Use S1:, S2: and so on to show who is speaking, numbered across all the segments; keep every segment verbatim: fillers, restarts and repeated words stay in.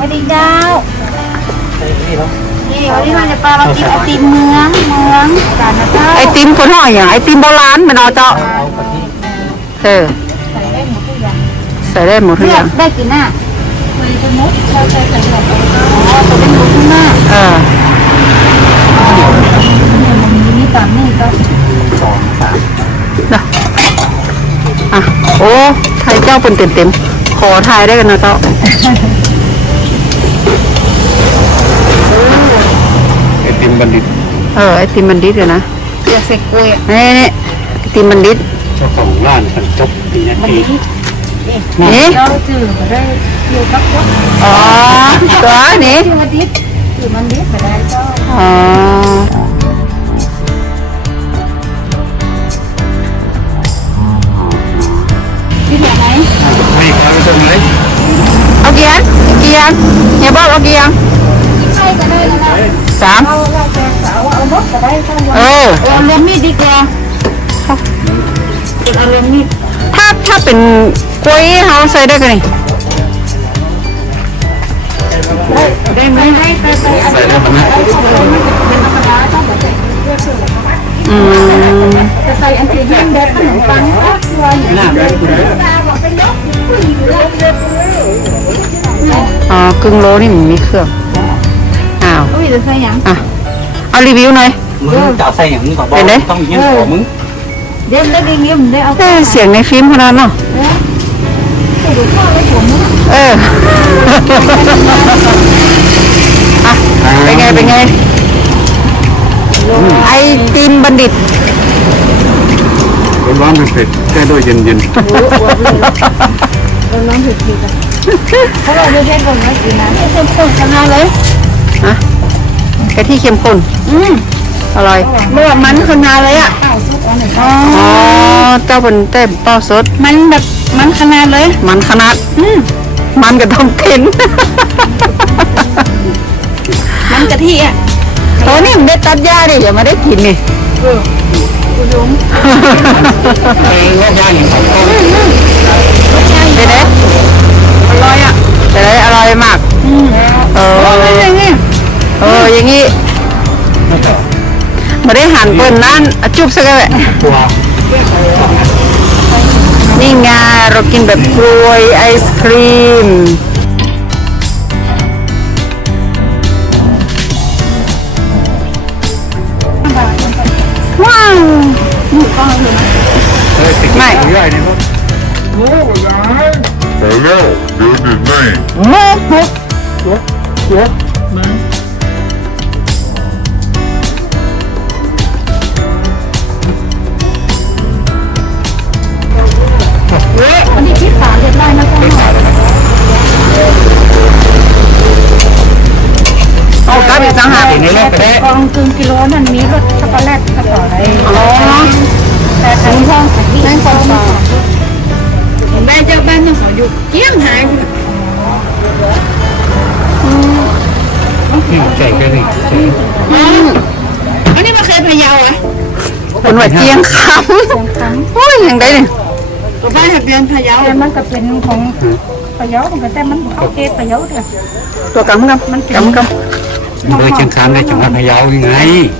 S1: วัสดีเจ้านี่วันนี้เราจะปลาเรากินไอติมเมืองเมืองกันนะเจ้า
S2: ไอติมคนห่ออย่างไอติมโบราณมันเอาเจ้าเออใส่ได้หมดทุกอย่างใส่ได้หมดทุกอย่าง
S1: ได้กินหน้าใส่เป็นมุกใส่ใส่ใส่หมดอ๋อใส่เป็นมุกทุกหน้า
S2: เออ
S1: นี่ตามนี่ก็
S3: สองสาม
S2: นะอ่ะโอ้ไทยเจ้าเป็นเต็มเต็มขอทายได้กันนะเจ้า
S3: ไอติมบัณฑิต
S2: เออไอติมบัณฑิตเลยนะ
S1: เดี๋ยวเสกกล้วย
S2: นี่นี่ไอติมบัณฑิต
S3: เจ้าของร้านสันจบปีนี้ปี
S2: นี่
S1: เราจืดได้อยู่กับพวก
S2: อ๋อตัวนี้
S1: จืดมันดิบจืดมันดิบไปได้ก็
S2: อ๋อ
S1: ที่ไหน
S3: ไม่ขอไปตรงไหน
S2: เอาเกียร์เกียร์อย่าบอกเอาเกียร์
S1: ใช่ก็ได้นะ
S2: สาม
S1: เอาเราแกงสาวเอารถก็ได้ทั้งวัน
S2: เออ
S1: เอาเรื่องมีดดีกว่าเอาเรื่องมีด
S2: ถ้าถ้าเป็นกล้วยเขาใส่ได้กันนี่
S1: ได้ไหมได้ไปไปใส่ได้ไหมเป็นธรรมดาต้องแบบ
S2: อืม
S1: จะใส่อันที่ยิ่งเด็ดขนมปังก็ส่วนหน้าแบบ
S2: อ๋อกึ่งโลนี่มันมีเครื่องอ้าว
S1: อุ้ยจะใส่ยัง
S2: อ่ะเอารีวิวหน่อย
S3: มึงจะใส่อย่างมึงก่อนบอกต้องยังขอมึง
S1: เด่นได้ดีเงี้ยมึงได้เอา
S2: เสียงในฟิล์มขนาดเนาะเอออ่ะเป็นไงเป็นไงไอติมบัณฑิต
S3: ร้อนๆเผ็ดแค่ด้วยเย็น
S1: ๆร้อนๆเผ็ดๆกันเพราะเราไม่ใช่คนไม่กินนะเข้มข้นขนาดเลย
S2: ฮะกะทิเข้มข้น
S1: อืม
S2: อร่อยเมื่อมันขนาดเลยอ่ะอ๋อเจ้าเป็นเต้เป้าสด
S1: มันแบบมันขนาดเลย
S2: มันขนาด
S1: อืม
S2: มันก็ต้องเค็ม
S1: มันกะทิอ่ะ
S2: โอ้นี่มันได้ตัดหญ้าดิเดี๋ยวมาได้กินนี่
S1: เอออุดม
S3: ไอ้งอกย่างอย่างสองต้น
S2: เด็ดอร่อยอ่ะเด็ดอร่อยมากเออ
S1: อย่างงี้
S2: เอออย่างงี้มาได้หั่นเปิ้ลนั่นจุ๊บสักแหละนี่ไงเรากินแบบกล้วยไอศครีมว้าวไม่
S4: Hello, good evening.
S2: มุกมุกยกยกมา
S1: วันนี้พิซซ่าเด็ดได้นะจ๊ะ
S2: เอากลับอีกต่างหากอีกในโลกก็ได้
S1: กองกึ่งกิโลนั่นมีรสช็อกโกแลตกระต่ออะไร
S2: อ๋อ
S1: แต่ขันทองแม่งคนต่อแม่เจ้าบ้านต้องขออยู่เกี้ยงหาย
S3: ไก่ก็นี่
S1: อันนี้มาเคยพะเยาอ่ะ
S2: เป็นว่าเจียงคำโอ้ยยังได้เนี่ย
S1: ตัวบ้านทะเบียนพะเยามันก็เป็นของพะเยามันก็แต่มันเข้าเกตพะเยาเด้อ
S2: ตัวกำกับ
S1: มัน
S2: กำกับ
S3: โดยเชียงคานในจังหวัดพะเยายังไง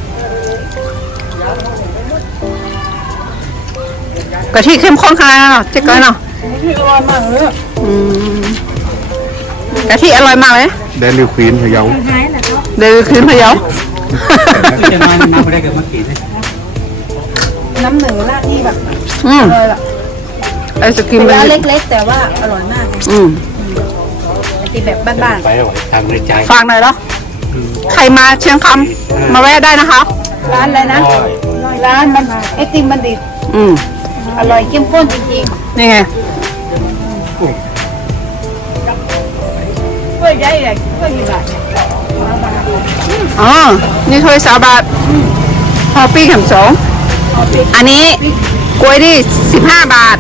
S2: กะทิเข้มข้นขนาดนั้นเนาะเจ๊ก้อยเนาะ
S1: กะทิอร่อยมากเลย
S2: อืมกะทิอร่อยมากเลย
S3: เดลิควีนพะเยา
S2: เดลิควีนพะเยา
S3: จะมาน้ำไม่ได้กับเมื่อกี้
S1: น้ำเหนือละที่แบบ
S2: อืมไอศกรีม
S1: เป็นเล็กๆแต่ว่าอร่อยมาก
S2: อืม
S1: ไอติมแบบบ้าน
S3: ๆไปเอาไว้ทางในใจ
S2: ฝากหน่อยเนาะใครมาเชียงคำมาแวะได้นะคะ
S1: ร้านอะไรนะร้านมันไอติมบัณฑิต
S2: อืม
S1: อร่อยเข้มข้นจริง
S2: ๆนี่ไง
S1: กล้วยใหญ่เลยกล้วยกี่บาท
S2: อ๋อนี่ถ้วยสามบาทพอปีแข็มสองอันนี้กล้วยที่สิบห้าบาท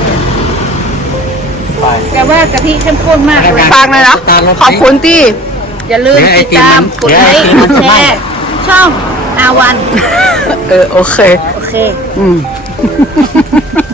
S1: แต่ว่ากะทิเข้มข้นมากเลย
S2: ฝากเลยเนาะขอบคุณที่
S1: อย่าลืมติดตามกดไลค์กดแชร์ช่องอาวัน
S2: เออโอเค
S1: โอเค
S2: อืม